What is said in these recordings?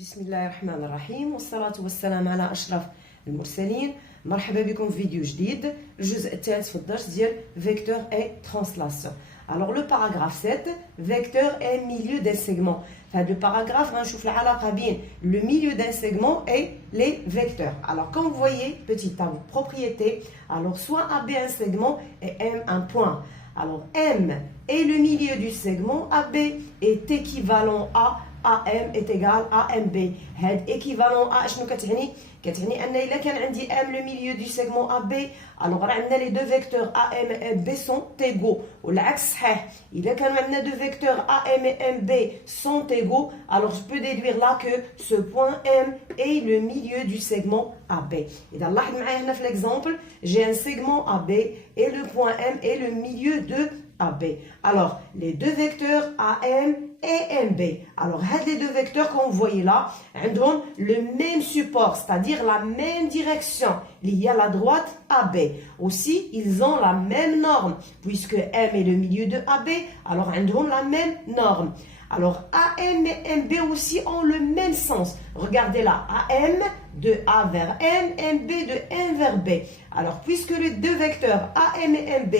بسم الله الرحمن الرحيم والصلاة والسلام على أشرف المرسلين. مرحبا بكم في فيديو جديد الجزء الثالث في الدرس ديال vecteur et translation. Alors le paragraphe 7 vecteur et milieu d'un segment. Enfin le paragraphe غنشوف العلاقة بين le milieu d'un segment et les vecteurs. Alors comme vous voyez, petite table propriété, alors soit AB un segment et M un point. Alors M est le milieu du segment, AB est équivalent à AM est égal à MB. هاد équivalent à شنو كتعني؟ كتعني أن إلا كان عندي M le milieu du segment AB alors راه عندنا les deux vecteurs AM et MB sont égaux والعكس صحيح. إلا كانوا عندنا deux vecteurs AM et MB sont égaux alors je peux déduire là que ce point M est le milieu du segment AB. إذا لاحظ معايا هنا في l'exemple j'ai un segment AB et le point M est le milieu de AB. Alors les deux vecteurs AM et MB. Alors, les deux vecteurs qu'on voyez là, ils ont le même support, c'est-à-dire la même direction liée à la droite AB. Aussi, ils ont la même norme, puisque M est le milieu de AB, alors ils ont la même norme. Alors, AM et MB aussi ont le même sens. Regardez là, AM de A vers M, MB de M vers B. Alors, puisque les deux vecteurs AM et MB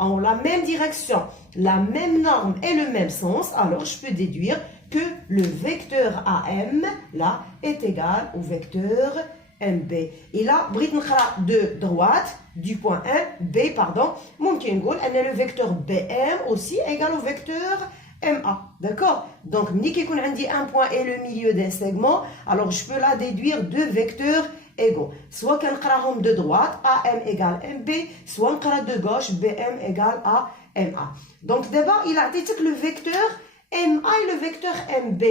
ont la même direction, la même norme et le même sens, alors je peux déduire que le vecteur AM, là, est égal au vecteur MB. Et là, بغيت نقرا de droite, du point M, B, pardon, ممكن نقول أن le vecteur BM aussi égal au vecteur MA. D'accord? Donc, ملي كيكون عندي un point et le milieu d'un segment, alors je peux là déduire deux vecteurs égaux. Soit كنقراهم de droite, AM égale MB, soit نقرا de gauche, BM égale à MA. Donc d'abord, il a عطيتك le vecteur MA et le vecteur MB.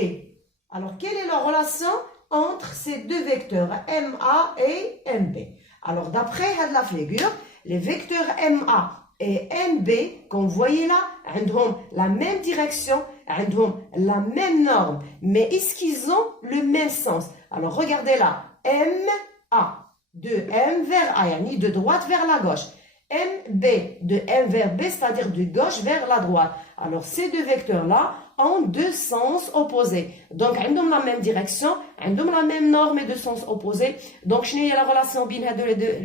Alors, quelle est la relation entre ces deux vecteurs, MA et MB? Alors, d'après la figure, les vecteurs MA et MB, comme vous voyez là, ils ont la même direction, ils ont la même norme, mais est-ce qu'ils ont le même sens? Alors, regardez là, MA, de M vers A, yani de droite vers la gauche. MB, de M vers B, c'est-à-dire de gauche vers la droite. Alors, ces deux vecteurs-là ont deux sens opposés. Donc, ils ont la même direction, ils ont la même norme et deux sens opposés. Donc, je n'ai la relation entre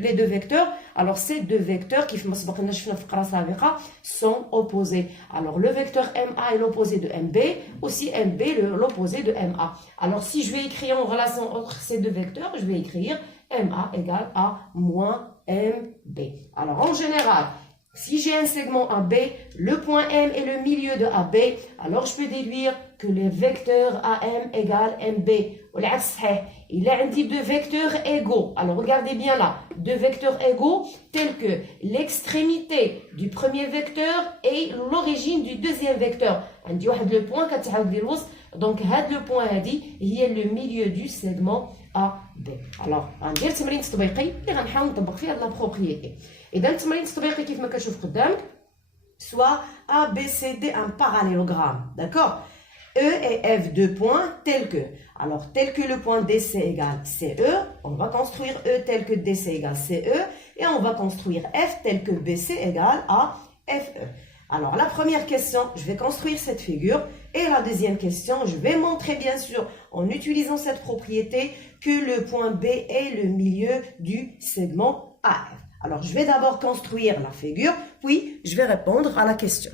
les deux vecteurs. Alors, ces deux vecteurs qui sont opposés. Alors, le vecteur MA est l'opposé de MB, aussi MB l'opposé de MA. Alors, si je vais écrire en relation entre ces deux vecteurs, je vais écrire MA égale à moins MB. Alors, en général, si j'ai un segment AB, le point M est le milieu de AB, alors je peux déduire que le vecteur AM égale MB. Il a dit deux vecteurs égaux. Alors regardez bien là, deux vecteurs égaux tels que l'extrémité du premier vecteur et l'origine du deuxième vecteur. On dit le point donc le point il est le milieu du segment AB. Alors غندير تمرين تطبيقي اللي غنحاول نطبق فيه هاد لا بروبريتي. اذا التمرين التطبيقي كيف ما كتشوف قدامك soit A, B, C, D un parallélogramme, d'accord? E et F deux points tels que, alors tel que le point DC égale CE, on va construire E tel que DC égale CE et on va construire F tel que BC égale à FE. Alors la première question, je vais construire cette figure et la deuxième question, je vais montrer bien sûr en utilisant cette propriété que le point B est le milieu du segment AF. Alors je vais d'abord construire la figure, puis je vais répondre à la question.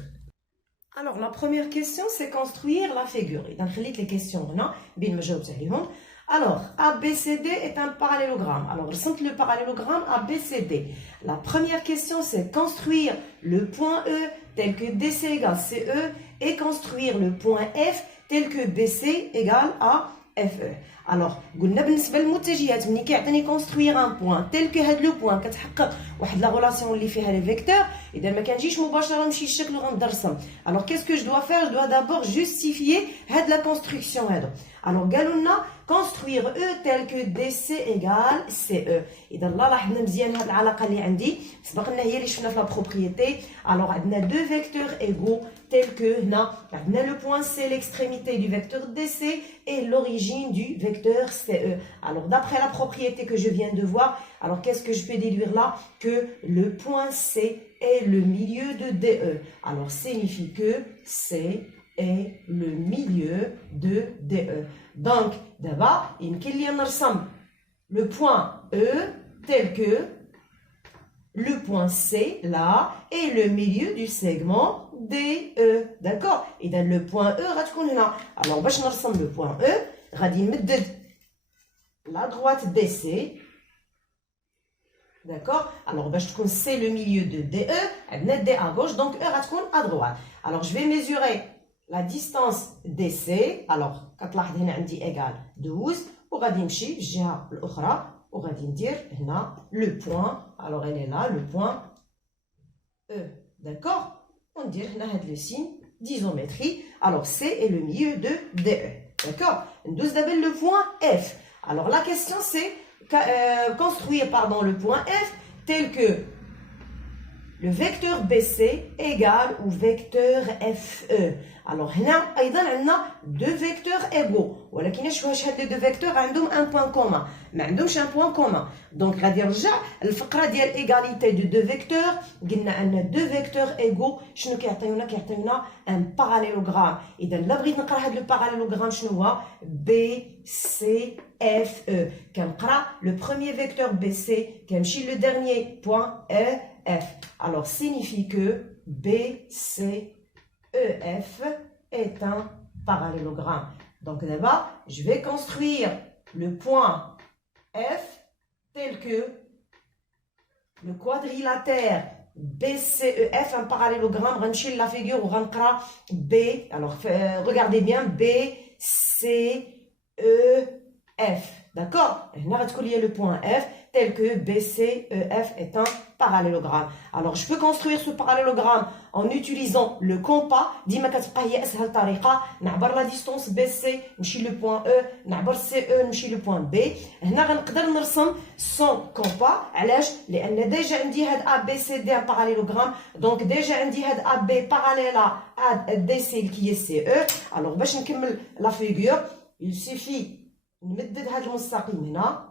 Alors la première question c'est construire la figure. Et donc les questions هنا بين ما جاوبت عليهم. Alors ABCD est un parallélogramme. Alors رسمت le parallélogramme ABCD. La première question c'est construire le point E tel que DC égale CE et construire le point F tel que BC égale à FE. Alors قلنا بالنسبه للمتجهات ملي كيعطيني construire un point tel que هاد لو بوين كتحقق واحد لا غولاسيون اللي فيها لي فيكتور اذا ما كنجيش مباشره نمشي للشكل وغنبدا نرسم. Alors qu'est-ce que je dois faire? Je dois d'abord justifier هاد la construction هادو. Alors قالوا لنا construire E tel que DC égale CE. إذا لاحظنا مزيان هاد العلاقة اللي عندي سبق لنا هي اللي شفنا في لا بروبريتي. Alors عندنا deux vecteurs égaux tels que هنا عندنا le point C l'extrémité du vecteur DC et l'origine du vecteur CE. Alors d'après la propriété que je viens de voir, alors qu'est-ce que je peux déduire là? Que le point C est le milieu de DE. Alors signifie que C est le milieu de DE. Donc, d'abord, يمكن لي نرسم le point E tel que le point C là et le milieu du segment DE. D'accord? Et dans le point E غتكون هنا. Alors, باش نرسم le point E, غادي نمدد la droite DC. D'accord? Alors, c'est le milieu de DE, D à gauche, donc E à droite. Alors, je vais mesurer la distance DC. Alors, quand la est égale 12, on va نمشي بالجهة الأخرى وغادي ندير هنا le point. Alors, elle est là, le point E. D'accord? On dit هنا هاد le signe d'isométrie. Alors, C est le milieu de DE. D'accord? Nous avons le point F. Alors, la question c'est construire le point F tel que le vecteur BC égale au vecteur FE. Alors, هنا أيضا عندنا deux vecteurs égaux. ولكن واش هاد les deux vecteurs عندهم un point commun. ما عندهمش un point commun. Donc غادي نرجع الفقرة ديال égalité de deux vecteurs. قلنا أن deux vecteurs égaux شنو كيعطيونا un parallélogramme. إذا لا بغيت نقرا هاد le parallélogramme شنو هو BCFE. كنقرا le premier vecteur BC كيمشي le dernier point EF. Alors signifie que BCEF est un parallélogramme. Donc d'abord, je vais construire le point F tel que le quadrilatère BCEF, un parallélogramme, غنمشي la figure غنقرا B. Alors regardez bien BCEF. D'accord? هنا غتكون لي le point F tel que BCEF est un parallélogramme. Alors je peux construire ce parallélogramme en utilisant le compas. ديما كتبقى هي اسهل طريقه. نعبر la distance BC نمشي le point E, نعبر CE نمشي le point B. هنا غنقدر نرسم sans compas. علاش؟ لان ديجا عندي هاد ABCD un parallélogramme. Donc ديجا عندي هاد AB parallèle à DC qui est CE. Alors باش نكمل la figure, il suffit نمدد هاد المستقيم هنا.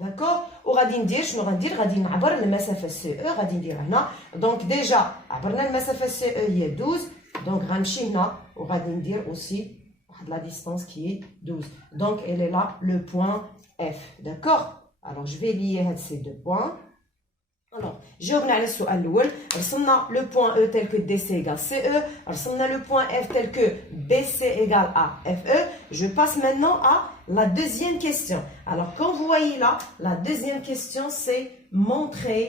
D'accord? وغادي ندير شنو غندير؟ غادي نعبر المسافه سي او. غادي ندير هنا دونك ديجا عبرنا المسافه سي او هي 12. دونك غنمشي هنا وغادي ندير اوسي واحد لا ديستانس كي 12. دونك elle est là le point F. D'accord? Alors je vais lier هاد ces deux points. Alors, جاوبنا على السؤال الأول. رسمنا le point E tel que DC égale CE. رسمنا le point F tel que BC égale à FE. Je passe maintenant à la deuxième question. Alors, quand vous voyez là, la deuxième question, c'est montrer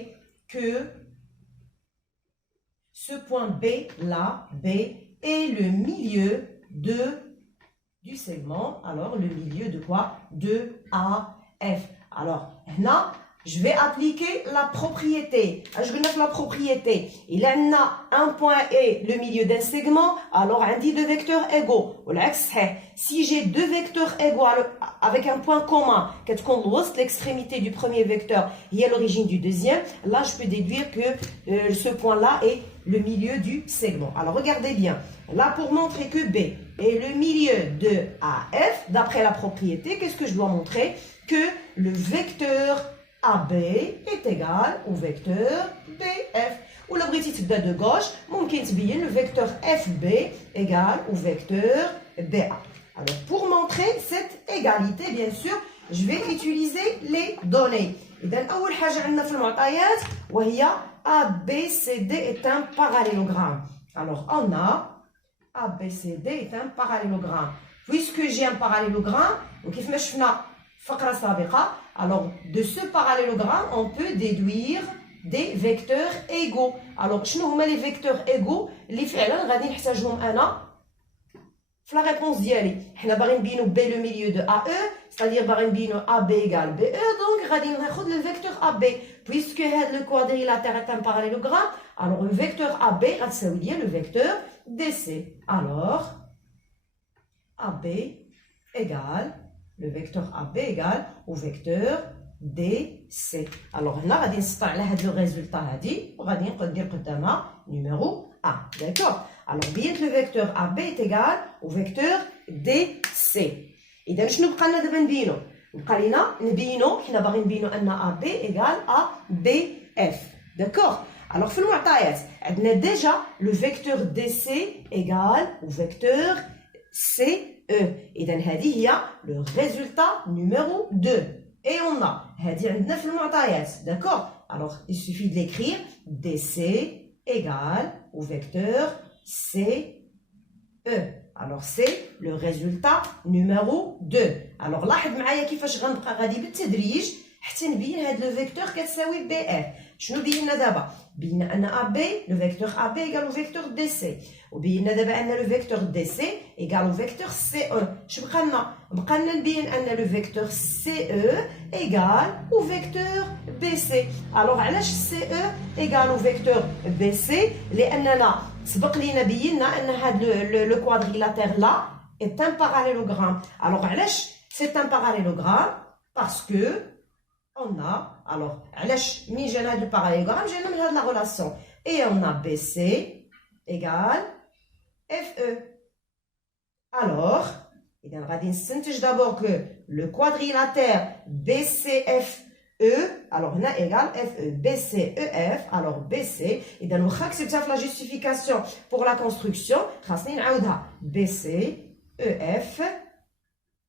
que ce point B, là, B, est le milieu du segment. Alors, le milieu de quoi? De AF. Alors, là, je vais appliquer la propriété. Je vais mettre la propriété. Il a un point et le milieu d'un segment, alors on dit deux vecteurs égaux. Si j'ai deux vecteurs égaux avec un point commun, l'extrémité du premier vecteur et l'origine du deuxième, là je peux déduire que ce point-là est le milieu du segment. Alors regardez bien. Là pour montrer que B est le milieu de AF, d'après la propriété, qu'est-ce que je dois montrer? Que le vecteur AB est égal au vecteur BF. Ou la بغيتي تبدا de gauche, ممكن تبين le vecteur FB égal au vecteur BA. Alors pour montrer cette égalité, bien sûr, je vais utiliser les données. إذا أول حاجة عندنا في المعطيات وهي ABCD est un parallélogramme. Alors on a ABCD est un parallélogramme. Puisque j'ai un parallélogramme, وكيف ما شفنا فقرة سابقة, alors de ce parallélogramme, on peut déduire des vecteurs égaux. Alors, شنو هما les vecteurs égaux اللي فعلا غادي نحتاجهم انا في la réponse ديالي. حنا باغيين نبينو B le milieu de AE, c'est-à-dire باغيين نبينو AB égale BE, donc غادي ناخذ le vecteur AB. Puisque هاد le quadrilatère est un parallélogramme, alors le vecteur AB غتساوي ليا le vecteur DC. Alors, AB égale le vecteur AB égale au vecteur DC. Alors هنا غادي نسطع على هاد لو ريزولطا هادي وغادي ندير قدامها numéro 1. D'accord? Alors bien que le vecteur AB est égal au vecteur DC. إذا شنو بقى لنا دابا نبينو؟ بقى لينا نبينو حنا باغيين نبينو أن AB égale à BF. D'accord? Alors, في المعطيات عندنا déjà le vecteur DC égale au vecteur CE. إذا هذه هي le résultat numéro 2. Et on a هذه عندنا في المعطيات. D'accord? Alors, il suffit de l'écrire. DC égale au vecteur CE. Alors, c'est le résultat numéro 2. Alors, لاحظ معايا كيفاش غنبقى غادي بالتدريج حتى نبين هاد لو فيكتور كتساوي بي اف. شنو بينا دابا؟ بينا ان ا بي لو فيكتور ا بي ايكال لو فيكتور دي سي، وبينا دابا ان لو فيكتور دي سي ايكال لو فيكتور سي او. اش بقى لنا؟ بقى لنا نبين ان لو فيكتور سي او ايكال او فيكتور بي سي. الوغ علاش سي او ايكال او فيكتور بي سي؟ لاننا سبق لينا بينا ان هاد لو كوادريلاتير لا est un parallélogramme. Alors علاش c'est un parallélogramme؟ parce que on a, alors, مين جانا هاد الباراليلوغرام جانا من هاد لا relation. Et on a BC égale FE. Alors, إذا غادي نستنتج d'abord que le quadrilatère BCFE, alors هنا égale FE, BCEF, alors BC, إذا واخا كتبتها في la justification pour la construction, خاصني نعاودها. BCEF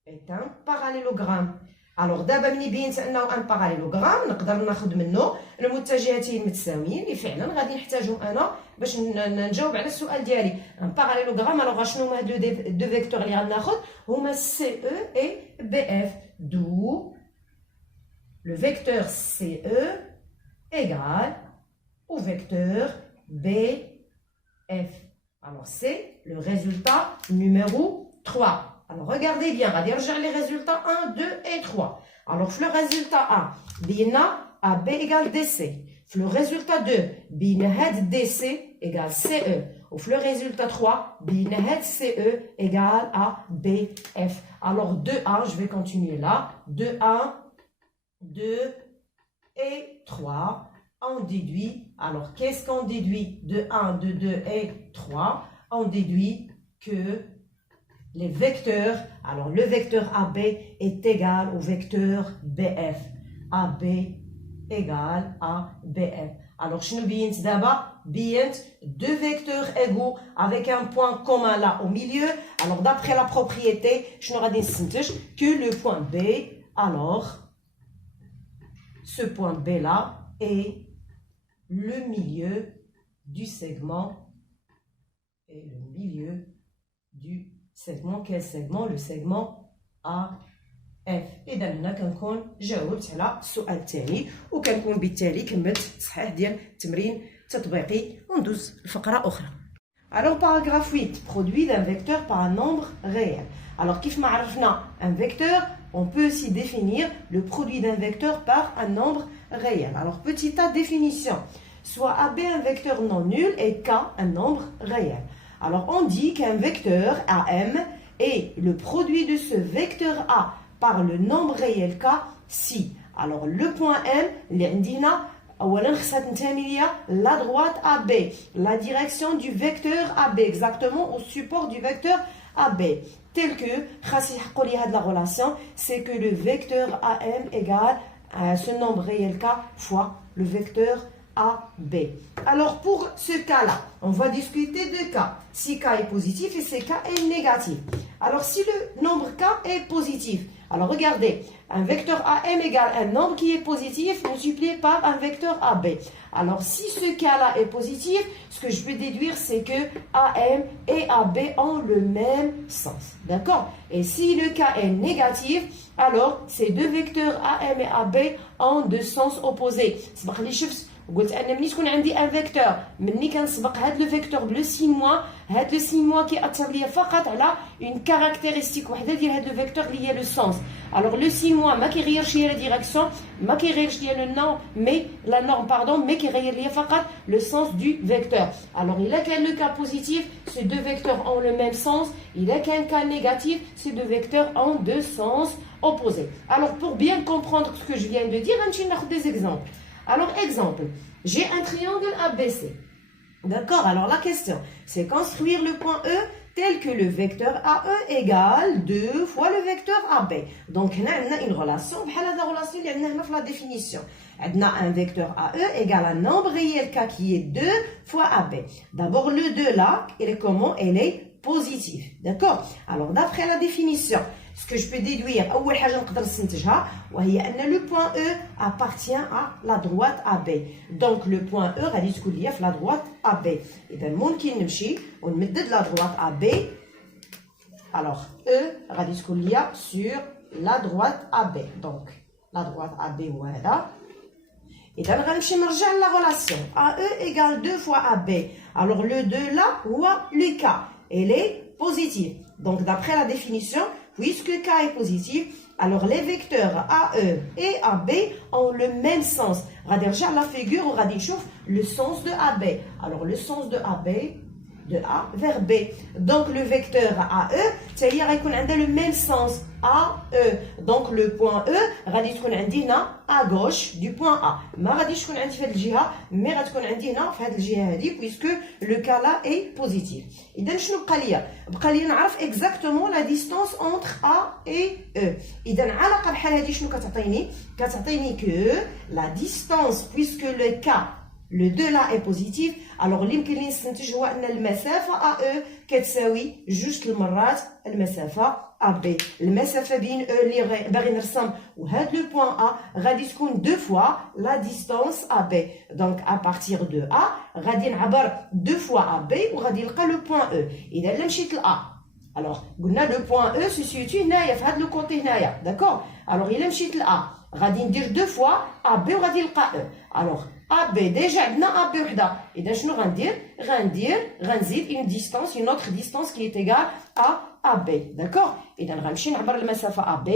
est un parallélogramme. Alors دابا ملي بينت انه ان باراليلوغرام نقدر ناخذ منه المتجهتين متساويين اللي فعلا غادي نحتاجهم انا باش نجاوب على السؤال ديالي. ان باراليلوغرام الوغ شنو هما دو فيكتور اللي غناخذ؟ هما سي او اي بي اف. دو لو فيكتور سي او ايغال او فيكتور بي اف. Alors c'est le résultat numéro 3. Alors, regardez bien, on va dire les résultats 1, 2 et 3. Alors, le résultat 1, bina AB égale DC. Le résultat 2, bina head DC égale CE. Ou le résultat 3, bina head CE égale à BF. Alors, 2, 1, je vais continuer là. 2, 1, 2 et 3. On déduit. Alors, qu'est-ce qu'on déduit de 1, de 2 et 3? On déduit que les vecteurs, alors le vecteur AB est égal au vecteur BF. AB égale à BF. Alors, je nous viens d'abord, deux vecteurs égaux avec un point commun là au milieu. Alors, d'après la propriété, je nous dis que le point B, alors, ce point B là est le milieu du segment et le milieu du segment. Quel segment? Le segment AF. إذا هنا كنكون جاوبت على السؤال الثاني وكنكون بالتالي كملت صحيح ديال التمرين التطبيقي وندوز لفقرة أخرى. Alors paragraphe 8, produit d'un vecteur par un nombre réel. Alors كيف ما عرفنا un vecteur, on peut aussi définir le produit d'un vecteur par un nombre réel. Alors petite A définition. Soit AB un vecteur non nul et K un nombre réel. Alors, on dit qu'un vecteur AM est le produit de ce vecteur A par le nombre réel K si. Alors, le point M, la droite AB, la direction du vecteur AB, exactement au support du vecteur AB. Tel que, la relation, c'est que le vecteur AM égale ce nombre réel K fois le vecteur AB. Alors pour ce cas-là, on va discuter de cas. Si K est positif et si K est négatif. Alors si le nombre K est positif, alors regardez, un vecteur AM égale un nombre qui est positif multiplié par un vecteur AB. Alors si ce cas-là est positif, ce que je peux déduire c'est que AM et AB ont le même sens. D'accord? Et si le cas est négatif, alors ces deux vecteurs AM et AB ont deux sens opposés. قلت ان ملي تكون عندي ان فيكتور مني كنسبق هاد لو فيكتور بلو سين هاد لو سين كيأثر ليا فقط على اون كاركتيرستيك وحده ديال هاد لو فيكتور اللي هي لو سونس. الوغ لو سين ما كيغيرش ليا لا ديريكسيون، ما كيغيرش ليا لو نورم مي لا نورم باردون، مي كيغير ليا فقط لو سونس دو فيكتور. الوغ الا كان لو كا بوزيتيف سي دو فيكتور اون لو ميم سونس، الا كان كا négatif سي دو فيكتور اون دو سونس opposés. Alors pour bien comprendre ce que je viens de dire, on va prendre des exemples. Alors, exemple, j'ai un triangle ABC. D'accord? Alors, la question, c'est construire le point E tel que le vecteur AE égale 2 fois le vecteur AB. Donc, on a une relation, la relation qui est dans la définition. On a un vecteur AE égale un nombre réel K qui est 2 fois AB. D'abord, le 2 là, il est comment? Il est positif. D'accord? Alors, d'après la définition, ce que je peux déduire, أول حاجة نقدر نستنتجها وهي أن le point E appartient à la droite AB. Donc, le point E غادي تكون ليا في la droite AB. إذا ممكن نمشي ونمدد la droite AB. Alors, E غادي تكون ليا sur la droite AB. Donc, la droite AB voilà. إذا غنمشي نرجع la relation. AE égale 2 fois AB. Alors, le 2 là, هو le K. Elle est positive. Donc, d'après la définition, puisque K est positif, alors les vecteurs AE et AB ont le même sens. غادي نرجع la figure وغادي نشوف le sens de AB. Alors, le sens de AB, de A vers B. Donc, le vecteur AE, c'est-à-dire qu'il a le même sens AE. Donc, le point E, غادي تكون عندي هنا à gauche du point A. ما غاديش تكون عندي في هذه الجهة، mais غادي تكون عندي هنا في هذه الجهة هذه puisque le cas là est positif. إذا شنو بقى ليا؟ بقى ليا نعرف exactement la distance entre A et E. إذا علاقة بحال هذه شنو كتعطيني؟ كتعطيني que la distance puisque le cas le 2 là est positif, alors اللي يمكن لي نستنتج هو ان المسافه AE كتساوي جوج المرات المسافه AB. المسافه بين E اللي باغي نرسم وهذا لو بوين A غادي تكون 2 fois la distance AB. Donc à partir de A غادي نعبر 2 fois AB وغادي نلقى لو بوين E. اذا الا مشيت ل A alors قلنا لو بوين E se situe هنايا في هذا لو كوتي هنايا داكور. alors الا مشيت ل A غادي ندير 2 fois AB وغادي نلقى E. alors AB déjà عندنا AB وحده. إذا شنو غنزيد une distance, une autre distance qui est égale à AB. d'accord. إذا غنمشي نعبر المسافة AB.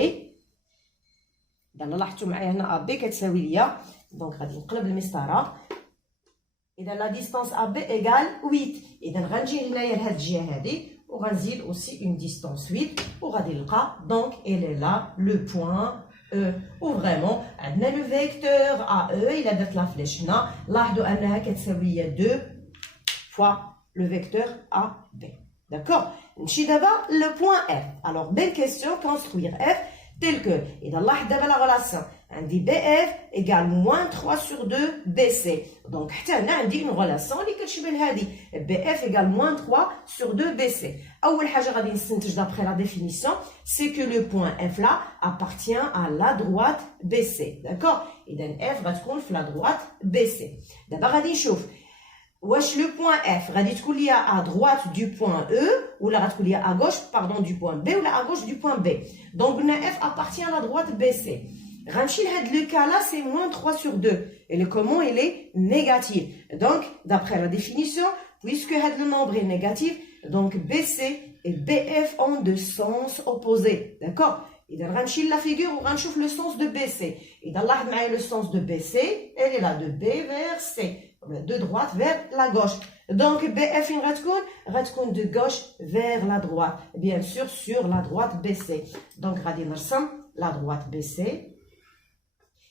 إذا لاحظتوا معايا هنا AB كتساوي ليا دونك غادي نقلب المسطرة. إذا la distance AB égale 8. إذا غنجي هنايا لهاد الجهة هادي وغنزيد aussi une distance 8 وغادي نلقى donc elle est là le point E. Ou vraiment, on a le vecteur AE, il a de la flèche هنا. لاحظوا أنها كتساوي 2 fois le vecteur AB. D'accord? نمشي دابا le point F. Alors, belle question, construire F tel que, إذا لاحظ دابا la relation عندي BF égale moins 3 sur 2 BC. Donc, حتى هنا عندي une relation اللي كتشبه لهذه. BF égale moins 3 sur 2 BC. أول حاجة غادي نستنتج d'après la définition, c'est que le point F là appartient à la droite BC. D'accord? إذا F غتكون في la droite BC. دابا غادي نشوف واش لو بوين F غادي تكون ليا à droite du point E ولا غتكون ليا à gauche pardon du point B ولا à gauche du point B. Donc قلنا F appartient à la droite BC. غنمشي لهاد le cas là c'est moins 3 sur 2 et le comment il est négatif. Donc d'après la définition puisque هاد le nombre est négatif donc BC et BF ont de sens opposés. D'accord. إذا غنمشي la figure وغنشوف le sens de BC. إذا لاحظ معايا le sens de BC elle est là de B vers C. De droite vers la gauche. Donc BF غتكون de gauche vers la droite. Bien sûr sur la droite BC. Donc غادي نرسم la droite BC.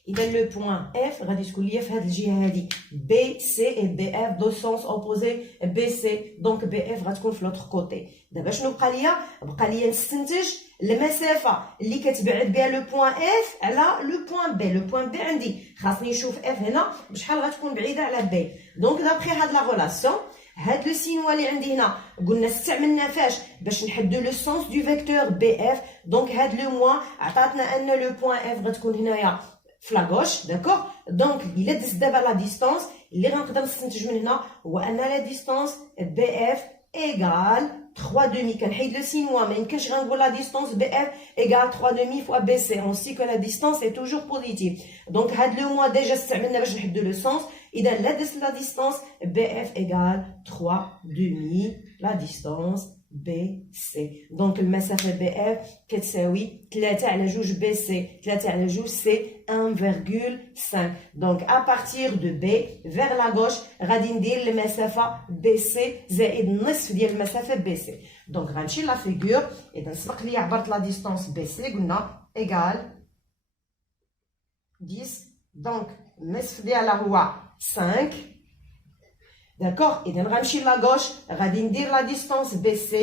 إذا le point F غادي تكون ليا في هذه الجهة هذه BC et BF de sens opposé BC. Donc BF غتكون في l'autre côté. دابا شنو بقى ليا نستنتج المسافة اللي كتبعد بها لو بوين F على لو بوين B. لو بوين B عندي خاصني نشوف F هنا بشحال غتكون بعيدة على B. دونك دابخي هاد لا غولاسيون هاد لو سينوا اللي عندي هنا قلنا استعملنا فاش باش نحددو لو سونس دو فيكتور BF. دونك هاد لو موان عطاتنا ان لو بوين F غتكون هنايا في لا غوش. داكوغ. دونك الا دزت دابا لا ديستانس اللي غنقدر نستنتج من هنا هو ان لا ديستانس BF égale 3 demi. كنحيد le signe moins, mais يمكنش غنقول la distance BF égale 3 demi fois BC. On sait que la distance est toujours positive. Donc هاد le moins déjà استعملنا باش نحددو le sens. إذا لا دزت la distance BF égale 3 demi la distance BC. Donc المسافة BF كتساوي 3 على جوج BC. 3 على جوج c'est 1,5. Donc à partir de B vers la gauche غادي ندير المسافة BC زائد نصف ديال المسافة BC. Donc غنمشي لا فيغور. إذا سبق لي عبرت لا ديستانس BC قلنا égal 10. Donc النصف ديالها هو 5. D'accord. إذا غنمشي لا غوش غادي ندير لا ديستانس BC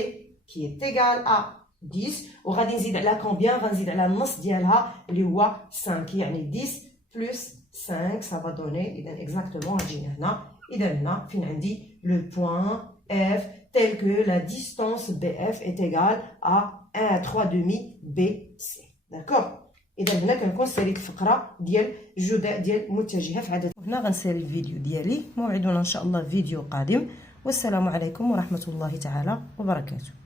qui est égal à 10 وغادي نزيد على combien غنزيد على النص ديالها اللي هو 5 يعني 10 plus 5 ça va donner إذا exactement غتجينا هنا إذا هنا فين عندي le point F tel que la distance BF est égale à 3 demi BC d'accord إذا هنا كنكون ساليت الفقرة ديال جداء ديال متجهة في عدد هنا غنسالي الفيديو ديالي موعدنا إن شاء الله فيديو قادم والسلام عليكم ورحمة الله تعالى وبركاته